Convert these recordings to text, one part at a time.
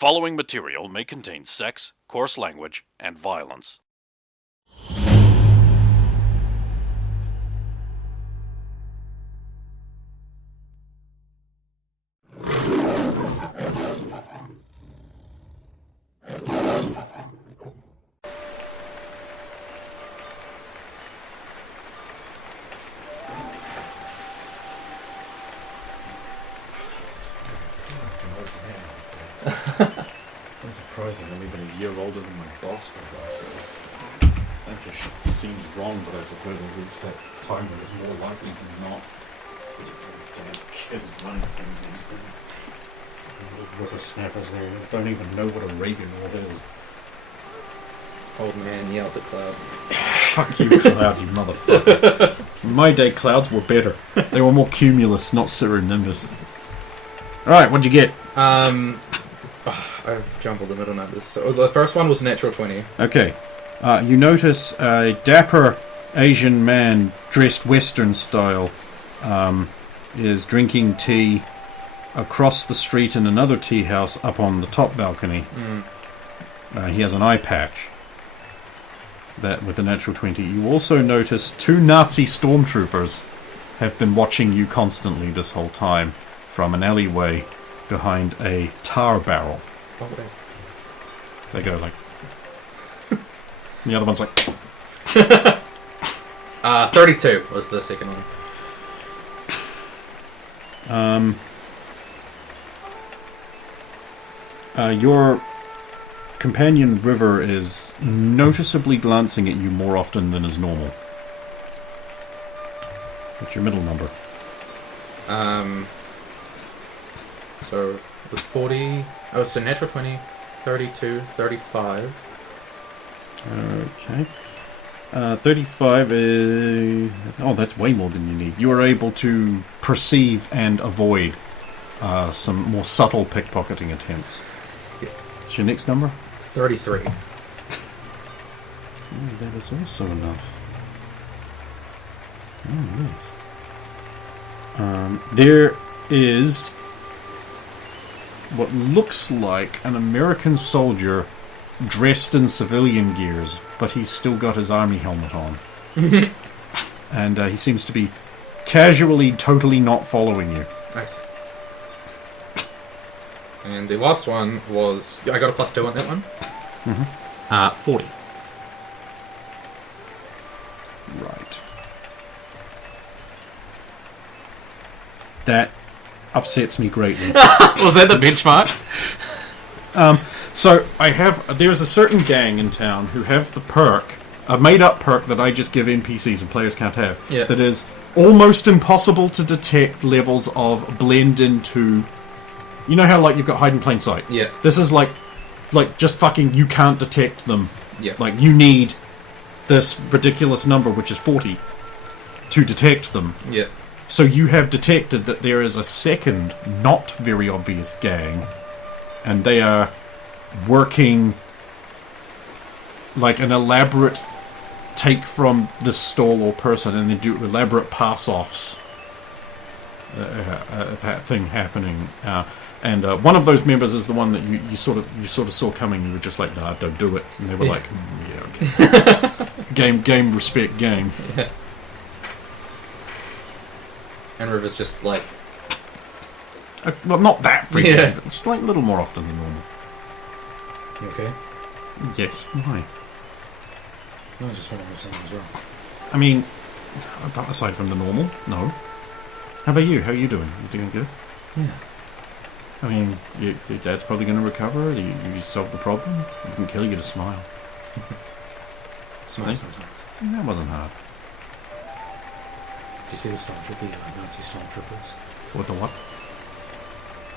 following material may contain sex, coarse language, and violence. It's surprising I'm even a year older than my boss for myself. That just seems wrong, but I suppose I reached that time where it's more likely than not to have kids running things these days. Whippersnappers there don't even know what a Reagan War is. Old man yells at Cloud. Fuck you, Cloud, you motherfucker. In my day, clouds were better. They were more cumulus, not cirronimbus. Alright, what'd you get? I've jumbled the middle numbers. So the first one was natural 20. Okay. You notice a dapper Asian man dressed Western style is drinking tea across the street in another tea house up on the top balcony. He has an eye patch. That with the natural 20. You also notice 2 Nazi stormtroopers have been watching you constantly this whole time from an alleyway behind a tar barrel. Okay. They go like... the other one's like... 32 was the second one. Your companion River is noticeably glancing at you more often than is normal. What's your middle number? So it was 40... Oh, so natural 20, 32, 35. Okay. 35 is... Oh, that's way more than you need. You are able to perceive and avoid some more subtle pickpocketing attempts. Yeah. What's your next number? 33. That is also enough. Oh, yes. There is what looks like an American soldier dressed in civilian gears, but he's still got his army helmet on. And he seems to be casually, totally not following you. Nice. And the last one was... I got a +2 on that one. 40. Right. That upsets me greatly. Was that the benchmark? So there's a certain gang in town who have the perk, a made-up perk that I just give NPCs and players can't have, that is almost impossible to detect levels of blend into. You know how like you've got hide in plain sight? Yeah. This is like just fucking you can't detect them. Yeah. Like you need this ridiculous number, which is 40, to detect them. Yeah. So you have detected that there is a second, not very obvious gang, and they are working like an elaborate take from this stall or person, and they do elaborate pass-offs. That thing happening, and one of those members is the one that you sort of saw coming. You were just like, "Nah, don't do it," and they were like, "Yeah, okay." game, respect, game. Yeah. And River's just like... Well, not that frequently, Yeah. but it's like a little more often than normal. You okay? Yes. Why? No, I just want to know something as well. I mean, aside from the normal, no. How about you? How are you doing? You doing good? Yeah. I mean, your dad's probably going to recover. You solved the problem. You can kill you to smile. Smile sometimes. See, that wasn't hard. Did you see the stormtrooper, the Nazi stormtroopers? What the what?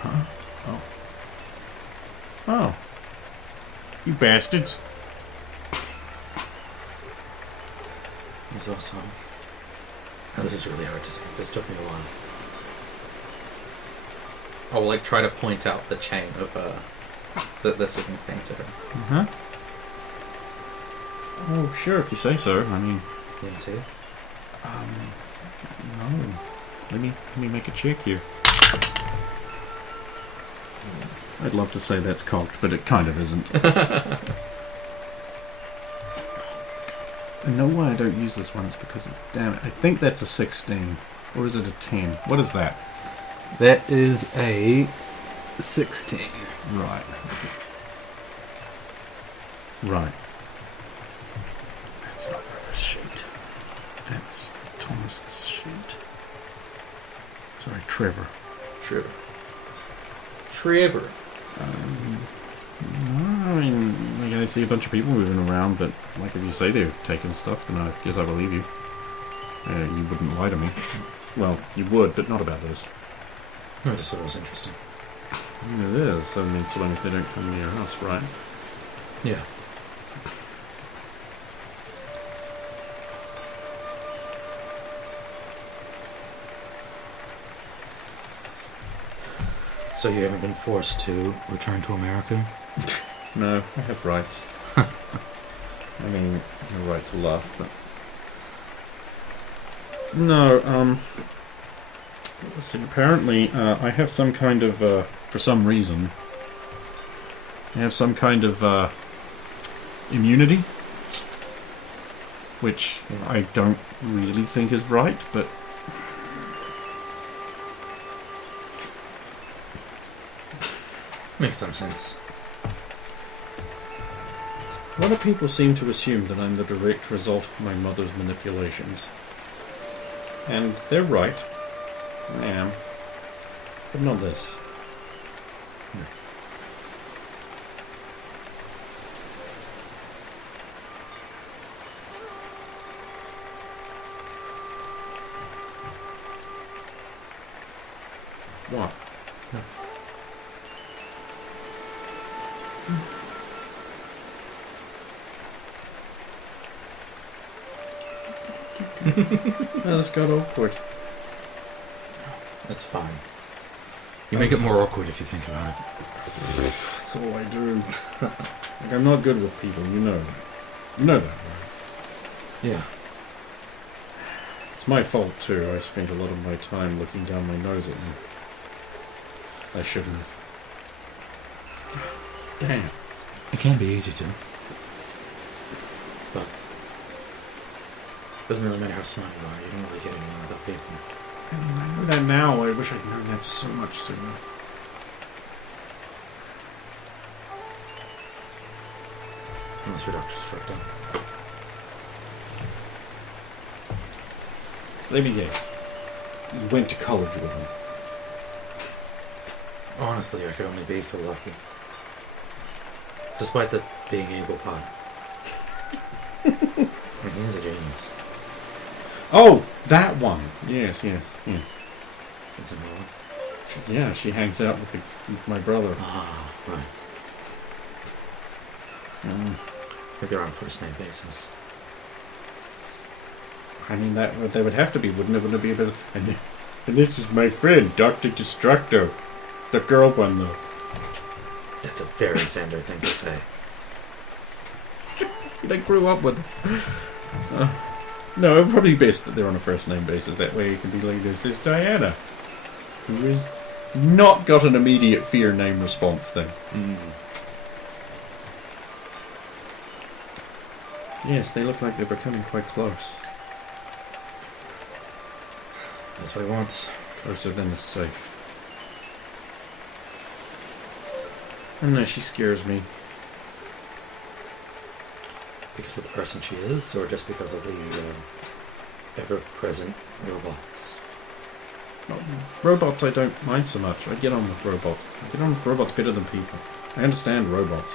Huh? Oh. Oh. You bastards. It was awesome. Oh, this is really hard to say. This took me a while. I will like try to point out the chain of the second thing to her. Uh-huh. Oh, sure, if you say so. I mean... You didn't see it? No. Let me make a check here. I'd love to say that's cocked, but it kind of isn't. I know why I don't use this one. It's because it's... Damn it. I think that's a 16. Or is it a 10? What is that? That is a 16. Right. Right. That's not River's sheet. That's Thomas's sheet. Sorry, Trevor. Trevor. I mean, like, I see a bunch of people moving around, but like if you say they're taking stuff, then I guess I believe you. You wouldn't lie to me. Well, you would, but not about this. I just thought it was interesting. It is. I mean, so long as they don't come near your house, right? Yeah. So you haven't been forced to return to America? No, I have rights. I mean, no right to laugh, but... No, let's see, apparently, I have some kind of, for some reason, I have some kind of, immunity, which I don't really think is right, but... Makes some sense. A lot of people seem to assume that I'm the direct result of my mother's manipulations. And they're right. I am. But not this. What? No. Well, this got awkward. That's fine. You make it more awkward if you think about it. That's all I do. Like, I'm not good with people, you know that. You know that, right? Yeah. It's my fault, too. I spent a lot of my time looking down my nose at them. I shouldn't have. Damn. It can be easy to. But doesn't really matter how smart you are, you don't really get anything with other people. I mean, I know that now. I wish I'd known that so much sooner. Unless your doctor struck down. Let me guess. You went to college with him. Honestly, I could only be so lucky. Despite the being able part. I mean, he's a genius. Oh, that one. Yes. Is it wrong? Yeah, she hangs out with my brother. Ah, right. If they're on first name basis. I mean, they would have to be, wouldn't it? Wouldn't it be a bit? And this is my friend, Dr. Destructo. The girl one, though. That's a very Xander thing to say. I grew up with them. No, it would probably be best that they're on a first name basis. That way you can be like, this is Diana, who has not got an immediate fear name response thing. Yes, they look like they're becoming quite close. That's what he wants. Closer than is safe. I don't know, she scares me. Because of the person she is, or just because of the ever-present robots? Well, robots I don't mind so much. I get on with robots. I get on with robots better than people. I understand robots.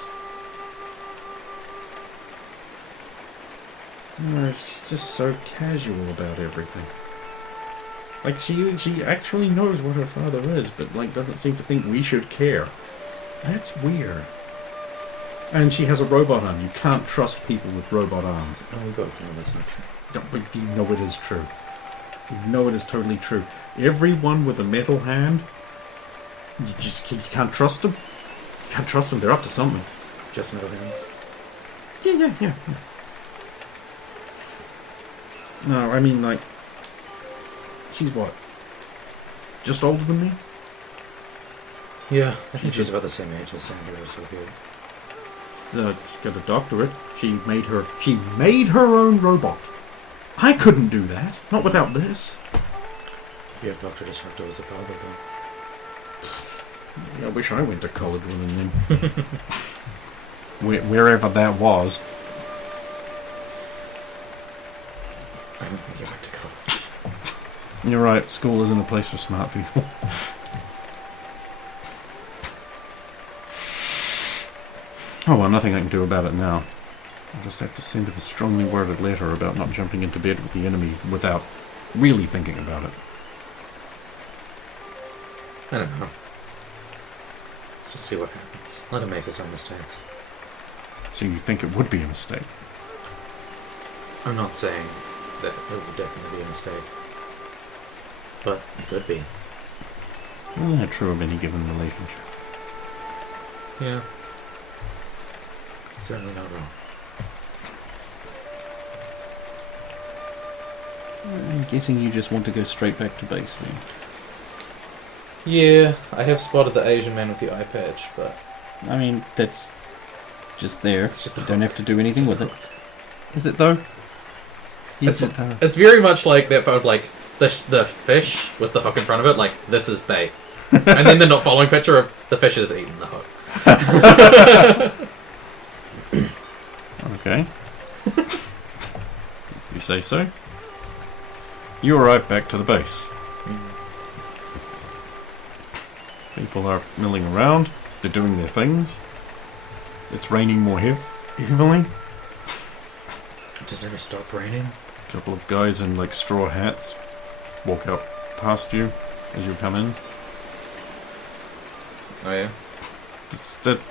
No, she's just so casual about everything. Like, she actually knows what her father is, but, like, doesn't seem to think we should care. That's weird. And she has a robot arm. You can't trust people with robot arms. Oh, we both know that's not true. No, but you know it is true. You know it is totally true. Everyone with a metal hand, you can't trust them. You can't trust them. They're up to something. Just metal hands? Yeah. No, I mean, like, she's what? Just older than me? Yeah, I think she's about the same age as Sandra, so good. She's got a doctorate. She made her own robot. I couldn't do that. Not without this. You have Dr. Destructo as a father, though. I wish I went to college with him. Wherever that was. I don't think you went to college. You're right. School isn't a place for smart people. Oh well, nothing I can do about it now. I'll just have to send him a strongly worded letter about not jumping into bed with the enemy without really thinking about it. I don't know. Let's just see what happens. Let him make his own mistakes. So you think it would be a mistake? I'm not saying that it would definitely be a mistake. But it could be. Isn't that true of any given relationship? Yeah. Certainly not wrong. I'm guessing you just want to go straight back to base then. Yeah, I have spotted the Asian man with the eye patch, but... I mean, that's just there. It's just a You don't hook. have to do anything It's with just it. a hook. Is it though? Is it though? It's very much like that photo of, like, the fish with the hook in front of it, like, this is bait. And then the not following picture of the fish is eating the hook. Okay. You say so. You arrive back to the base. People are milling around. They're doing their things. It's raining more heavily. Does it ever stop raining? A couple of guys in like straw hats walk out past you as you come in. Oh yeah? That's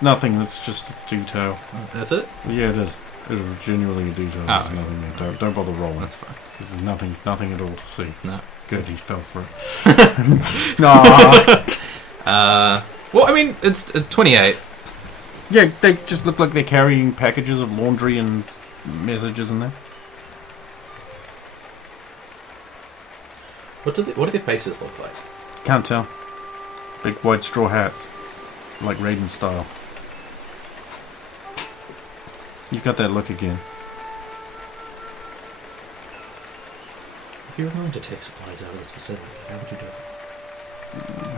nothing. That's just a detail. That's it? Yeah, it is. It is genuinely a detail. Oh, There's okay. nothing there. Don't bother rolling. That's fine. This is nothing at all to see. No. Good, he fell for it. Nah. Well, I mean, it's 28. Yeah, they just look like they're carrying packages of laundry and messages in there. What do their faces look like? Can't tell. Big white straw hats. Like Raiden style. You got that look again. If you were willing to take supplies out of this facility, how would you do it?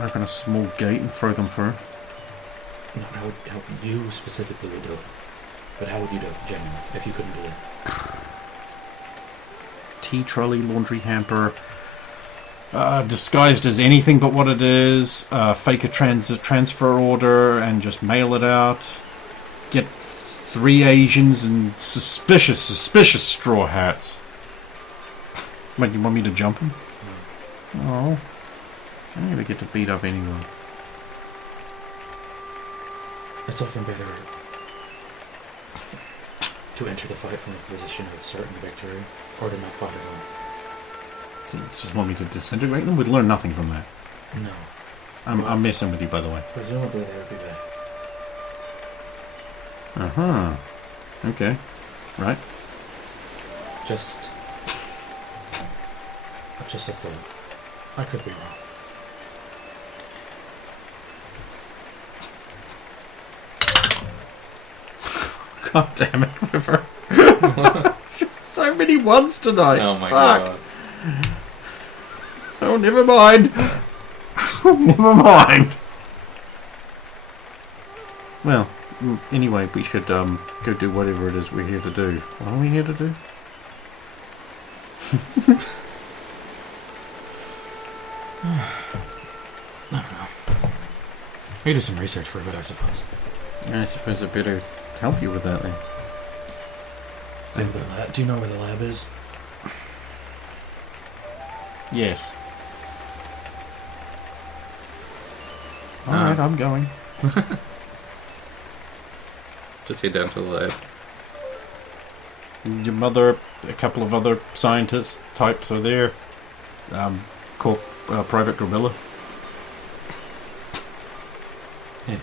Open a small gate and throw them through. No, how you specifically would do it. But how would you do it, genuinely, if you couldn't do it? Tea trolley, laundry hamper. Disguised as anything but what it is. Fake a transfer order and just mail it out. Get 3 Asians in suspicious straw hats. What, you want me to jump them? Oh. I'm gonna get to beat up anyone. It's often better to enter the fight from a position of certain victory, or to not fight at all. So you just want me to disintegrate them? We'd learn nothing from that. No. I'm messing with you, by the way. Presumably they would be back. Uh-huh. Okay. Right. Just a thought. I could be wrong. God damn it, River. So many ones tonight. Oh my Fuck. god. Oh, never mind. Never mind. Well, anyway, we should go do whatever it is we're here to do. What are we here to do? I don't know. We do some research for a bit, I suppose. I suppose I better help you with that then. Do you know where the lab is? Yes. Alright, I'm going. Just head down to the lab. Your mother, a couple of other scientist types are there. Private Gorilla. Yeah.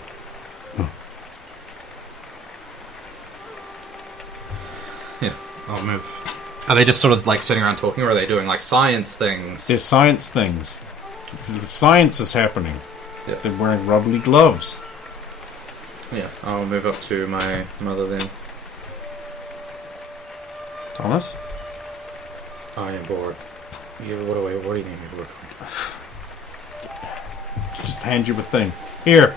Yeah, I'll move. Are they just sort of like sitting around talking, or are they doing like science things? They're science things. The science is happening. Yeah. They're wearing rubbly gloves. Yeah, I'll move up to my mother then. Thomas? I am bored. What do you need me to work on? Just hand you a thing. Here.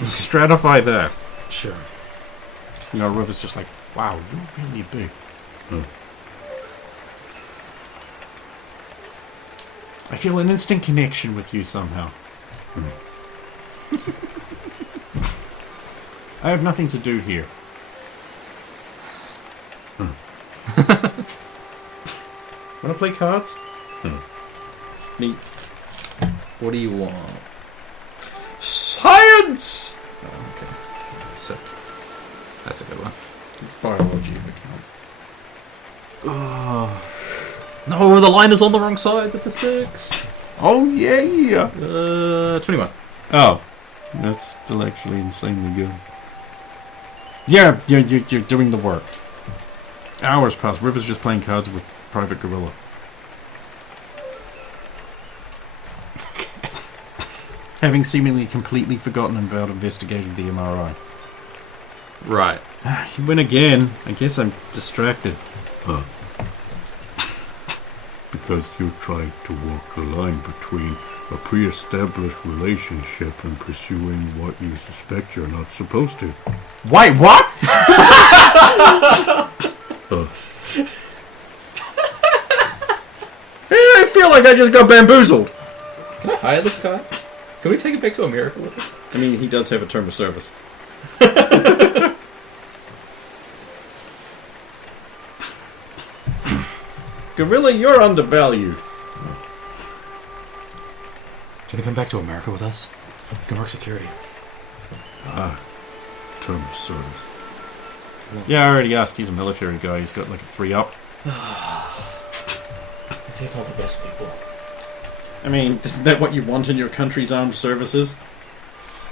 Stratify that. Sure. You know, River's just like, wow, you're really big. I feel an instant connection with you somehow. I have nothing to do here. Want to play cards? Neat. What do you want? Science! Oh, okay. Sick. That's a good one. Biology if it counts. Oh. No, the line is on the wrong side. That's a 6. Oh, yeah! 21. Oh. That's still actually insanely good. Yeah, you're doing the work. Hours pass. River's just playing cards with Private Gorilla. Having seemingly completely forgotten about investigating the MRI. Right. You win again. I guess I'm distracted. Because you're trying to walk the line between a pre-established relationship and pursuing what you suspect you're not supposed to. Wait, what? I feel like I just got bamboozled. Can I hire this guy? Can we take him back to America with us? I mean, he does have a term of service. Gorilla, you're undervalued. Can you come back to America with us? You can work security. Term of service. Yeah, I already asked. He's a military guy. He's got like a 3-up. I take all the best people. I mean, isn't that what you want in your country's armed services?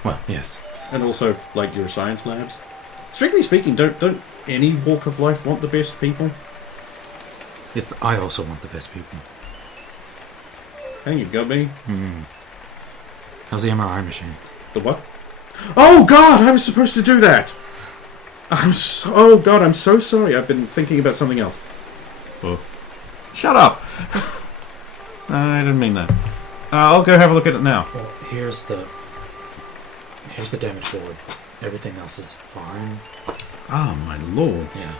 Well, yes. And also, like, your science labs? Strictly speaking, don't any walk of life want the best people? Yes, but I also want the best people. I think you've got me. How's the MRI machine? The what? Oh God, I was supposed to do that. I'm so sorry. I've been thinking about something else. Oh. Shut up. I didn't mean that. I'll go have a look at it now. Well, here's the damage board. Everything else is fine. Ah, my lords. Yeah.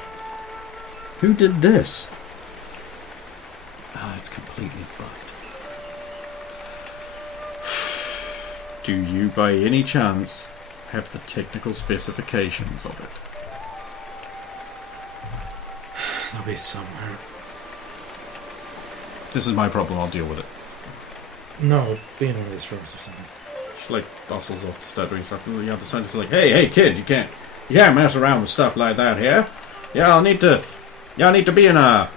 Who did this? It's completely fucked. Do you, by any chance, have the technical specifications of it? They'll be somewhere. This is my problem. I'll deal with it. No, it'll be in one of these rooms or something. She like bustles off to start doing stuff. And the other scientist is like, "Hey, kid, you can't mess around with stuff like that here. Y'all need to be in a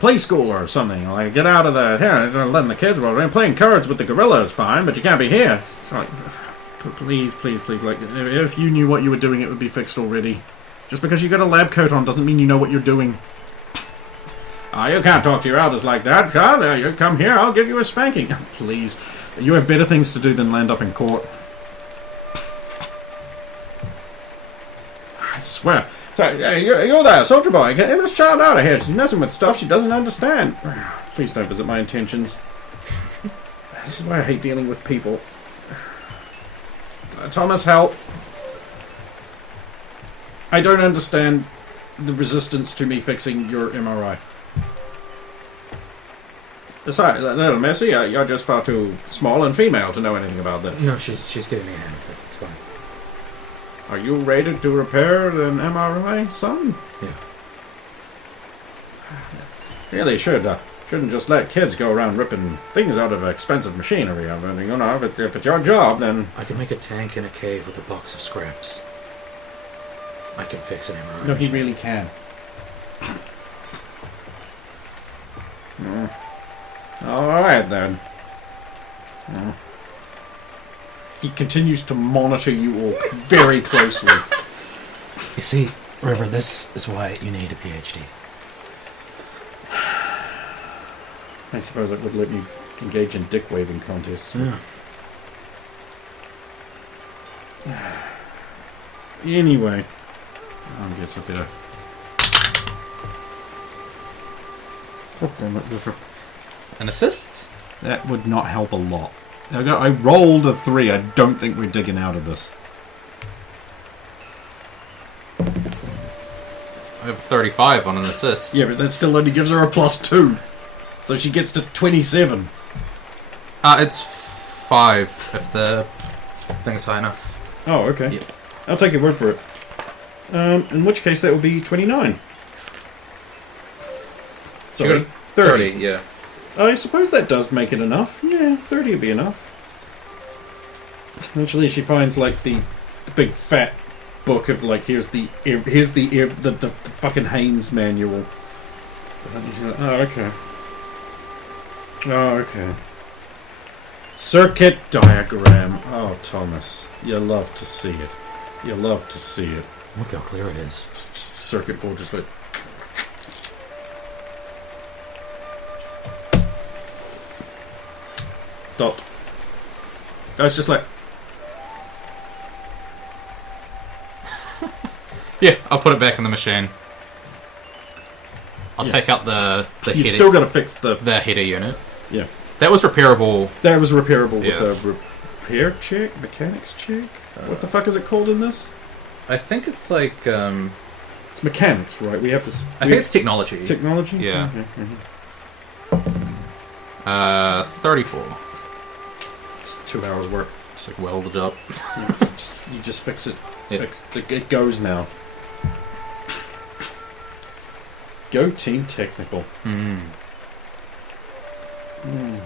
play school or something. Like, get out of the here, letting the kids roll around. Playing cards with the gorilla is fine, but you can't be here." It's like, please, like, if you knew what you were doing, it would be fixed already. Just because you got a lab coat on doesn't mean you know what you're doing. You can't talk to your elders like that. You come here, I'll give you a spanking. Please. You have better things to do than land up in court. I swear. So, you're there, soldier boy. Get this child out of here. She's messing with stuff she doesn't understand. Please don't visit my intentions. This is why I hate dealing with people. Thomas, help. I don't understand the resistance to me fixing your MRI. Sorry, little Missy, you're just far too small and female to know anything about this. No, she's giving me a hand. It's fine. Are you rated to repair an MRI, son? Yeah. Really shouldn't just let kids go around ripping things out of expensive machinery. I mean, you know, if it's your job, then... I can make a tank in a cave with a box of scraps. I can fix an MRI. No, he really can. Alright then. He continues to monitor you all very closely. You see, River, this is why you need a PhD. I suppose it would let me engage in dick-waving contests. Yeah. Anyway, I guess I better. Oh, damn it, River. An assist? That would not help a lot. I rolled a 3. I don't think we're digging out of this. I have 35 on an assist. Yeah, but that still only gives her a +2. So she gets to 27. It's 5 if the thing's high enough. Oh, okay. Yep. I'll take your word for it. In which case that would be 29. Sorry, 30. Yeah. I suppose that does make it enough. Yeah, 30 would be enough. Eventually she finds, like, the big fat book of, like, here's the fucking Haynes manual. Oh, okay. Oh, okay. Circuit diagram. Oh, Thomas. You love to see it. You love to see it. Look how clear it is. Just circuit board just like... Dot. Guys, just like... Yeah, I'll put it back in the machine. I'll take out the You've header, still got to fix the header unit. Yeah. That was repairable. That was repairable Yeah. with the repair check, mechanics check. What the fuck is it called in this? I think it's like It's mechanics, right? We have to. I think it's technology. Technology. Yeah. Okay, 34. It's 2 hours work. Just like welded up. You just fix it. It's Yep. fixed. It goes now. Go Team Technical. Mm. I'm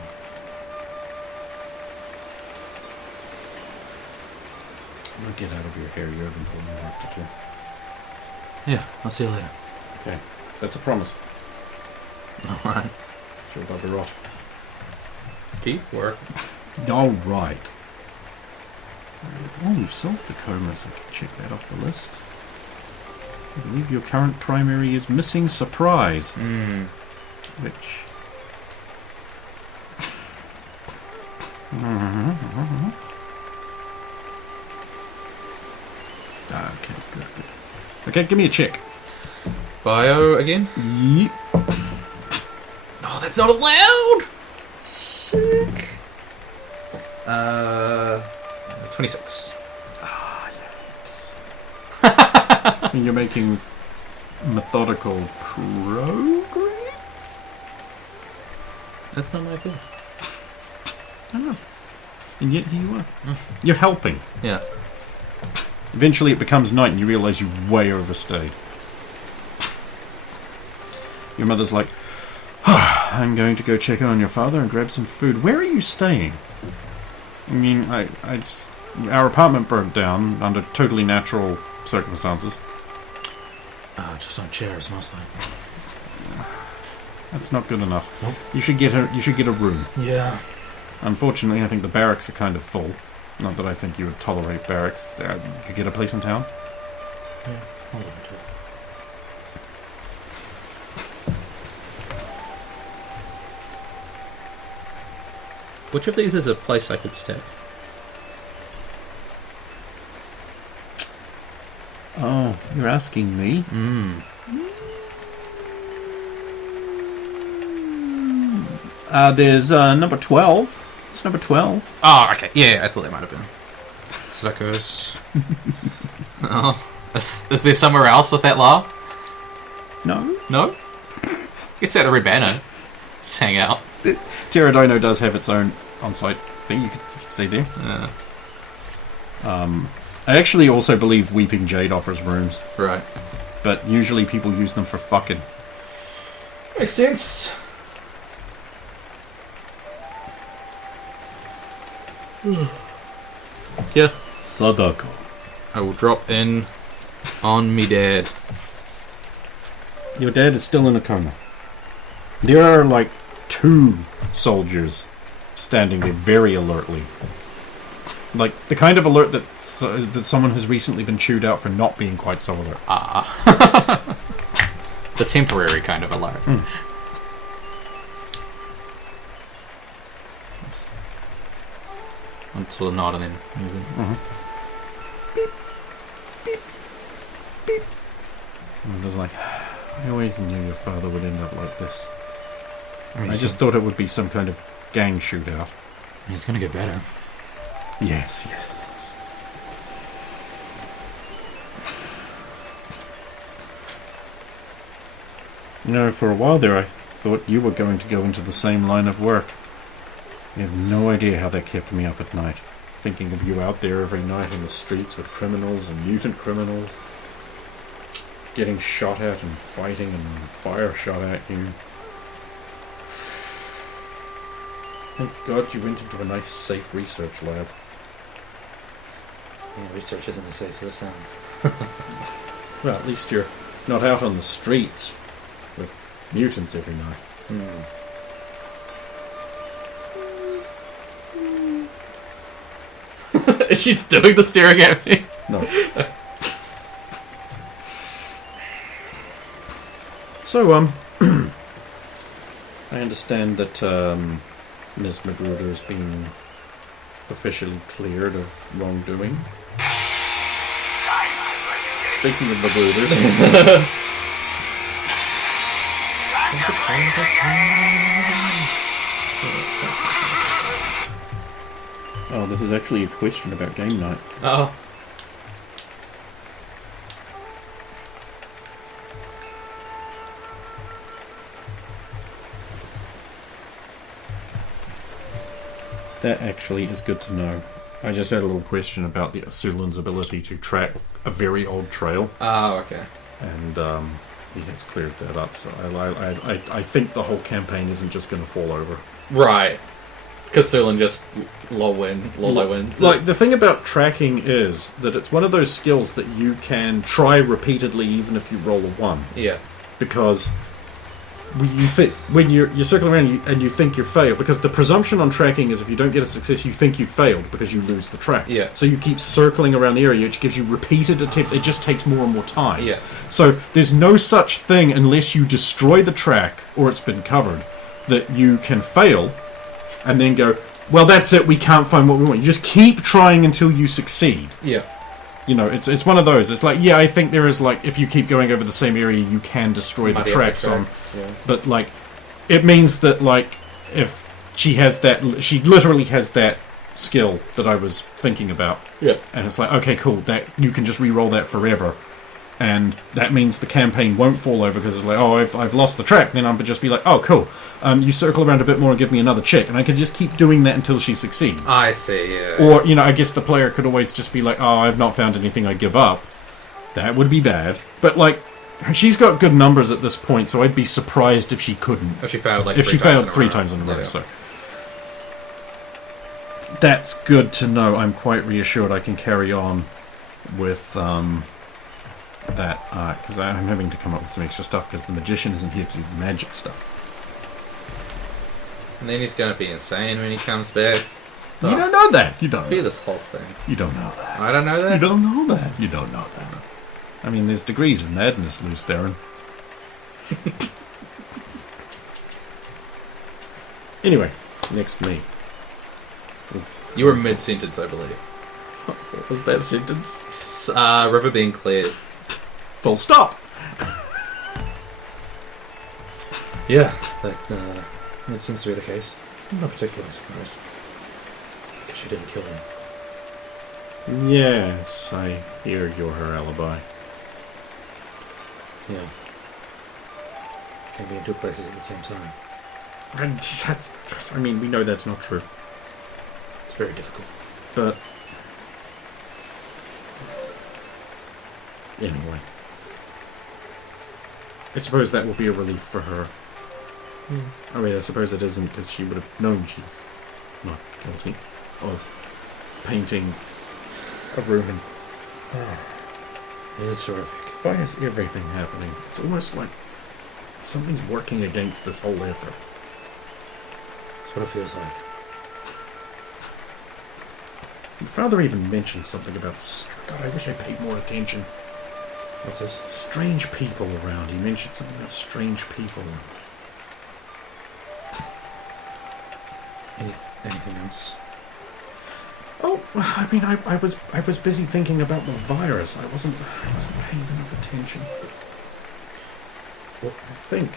gonna get out of your hair. You have important work to do. Yeah, I'll see you later. Okay, that's a promise. Alright. Sure, bugger off. Keep work. All right. Oh, you've solved the coma, so I can check that off the list. I believe your current primary is missing surprise, which... Okay, good. Okay, give me a check. Bio again? Yep. Oh, that's not allowed! Sick. 26. And you're making methodical progress? That's not my thing. I know. And yet here you are. You're helping. Yeah. Eventually it becomes night and you realise you've way overstayed. Your mother's like, I'm going to go check in on your father and grab some food. Where are you staying? I mean, our apartment burnt down under totally natural circumstances. Just on chairs mostly. That's not good enough. Nope. You should get a room. Yeah. Unfortunately, I think the barracks are kind of full. Not that I think you would tolerate barracks. You could get a place in town. Yeah. I'll leave it. Which of these is a place I could stay? Oh, you're asking me? There's number 12. It's number 12. Oh, okay. Yeah, I thought that might have been. So that goes. Oh. Is there somewhere else with that laugh? No. No? It's at a red banner. Just hang out. Pterodino does have its own on-site thing. You could stay there. Yeah. I actually also believe Weeping Jade offers rooms, Right. but usually people use them for fucking. Makes sense. Yeah. Sadako. I will drop in on me dad. Your dad is still in a coma. There are like 2 soldiers standing there very alertly. Like the kind of alert that someone has recently been chewed out for not being quite so alert. The temporary kind of alert. Until a nod and then moving. beep, beep. And I was like, I always knew your father would end up like this. I just thought it would be some kind of gang shootout. He's gonna get better. Yes, yes, of course. You know, for a while there, I thought you were going to go into the same line of work. You have no idea how that kept me up at night. Thinking of you out there every night in the streets with criminals and mutant criminals. Getting shot at and fighting and fire shot at you. Thank God you went into a nice, safe research lab. Yeah, research isn't as safe as it sounds. Well, at least you're not out on the streets with mutants every night. Is she doing the staring at me? No. So, I understand that, Ms. Magruder's been officially cleared of wrongdoing. Speaking of Magruders... Oh, this is actually a question about game night. Oh. That actually is good to know. I just had a little question about the Sulan's ability to track a very old trail, Oh, okay. and he has cleared that up. So I think the whole campaign isn't just going to fall over. Right. Because Sulin just low win. Like, the thing about tracking is that it's one of those skills that you can try repeatedly even if you roll a 1. Yeah. Because when you're circling around and you think you failed, because the presumption on tracking is if you don't get a success, you think you failed because you lose the track. Yeah. So you keep circling around the area, which gives you repeated attempts. It just takes more and more time. Yeah. So there's no such thing unless you destroy the track or it's been covered that you can fail and then go, well, that's it, we can't find what we want. You just keep trying until you succeed. Yeah. You know, it's one of those. It's like, yeah, I think there is, like, if you keep going over the same area, you can destroy the tracks on. Yeah. But, like, it means that, like, if she has that, she literally has that skill that I was thinking about. Yeah. And it's like, okay, cool, that you can just re-roll that forever. And that means the campaign won't fall over because it's like, oh, I've lost the track. Then I'll just be like, oh, cool. You circle around a bit more and give me another check. And I can just keep doing that until she succeeds. I see, yeah. Or, you know, I guess the player could always just be like, oh, I've not found anything, I give up. That would be bad. But, like, she's got good numbers at this point, so I'd be surprised if she couldn't. If she failed, like, if she failed 3 times in a row, yeah. so. That's good to know. I'm quite reassured I can carry on with that arc, because I'm having to come up with some extra stuff because the magician isn't here to do the magic stuff. And then he's gonna be insane when he comes back. You don't know that. You don't Be know. this whole thing. You don't know that. I don't know that. You don't know that. You don't know that. I mean, there's degrees of madness, Loose Theron. Anyway, next me. You were mid-sentence, I believe. What was that sentence? River being cleared. Full stop. Yeah, that seems to be the case. I'm not particularly surprised. Because she didn't kill him. Yes, I hear you're her alibi. Yeah. Can't be in 2 places at the same time. I mean, we know that's not true. It's very difficult. But anyway, I suppose that will be a relief for her. I mean, I suppose it isn't, because she would have known she's not guilty of painting a room. It is horrific. Why is everything happening? It's almost like something's working against this whole effort. That's what it feels like. Your father even mentioned something about... God, I wish I paid more attention. What's this? Strange people around. He mentioned something about strange people. Anything else? Oh, I mean, I was busy thinking about the virus. I wasn't paying enough attention. Well, I think.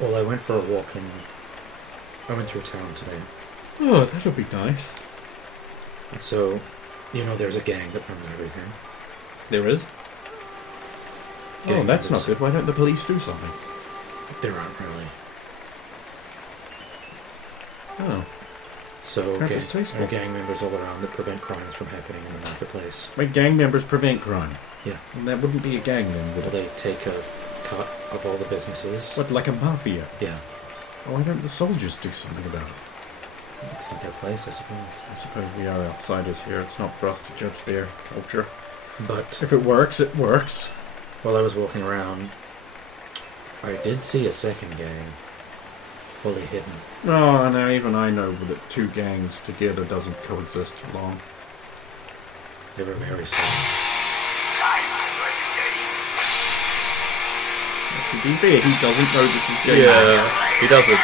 Well, I went for a walk I went through town today. Oh, that'll be nice. And so, there's a gang that runs everything. There is? Gang that's members. not good. Why don't the police do something? There aren't really. Oh. So, How distasteful. there are gang members all around that prevent crimes from happening in the marketplace. Wait, gang members prevent crime? Yeah. And that wouldn't be a gang then, would Well, it? they take a cut of all the businesses. What, like a mafia? Yeah. Oh, why don't the soldiers do something about it? It's not their place, I suppose. I suppose we are outsiders here. It's not for us to judge their culture. But If it works, it works. while I was walking around, I did see a second gang. Fully hidden. Oh, now even I know that two gangs together doesn't coexist for long. They were very slow. To be fair, he doesn't know this is game. He doesn't.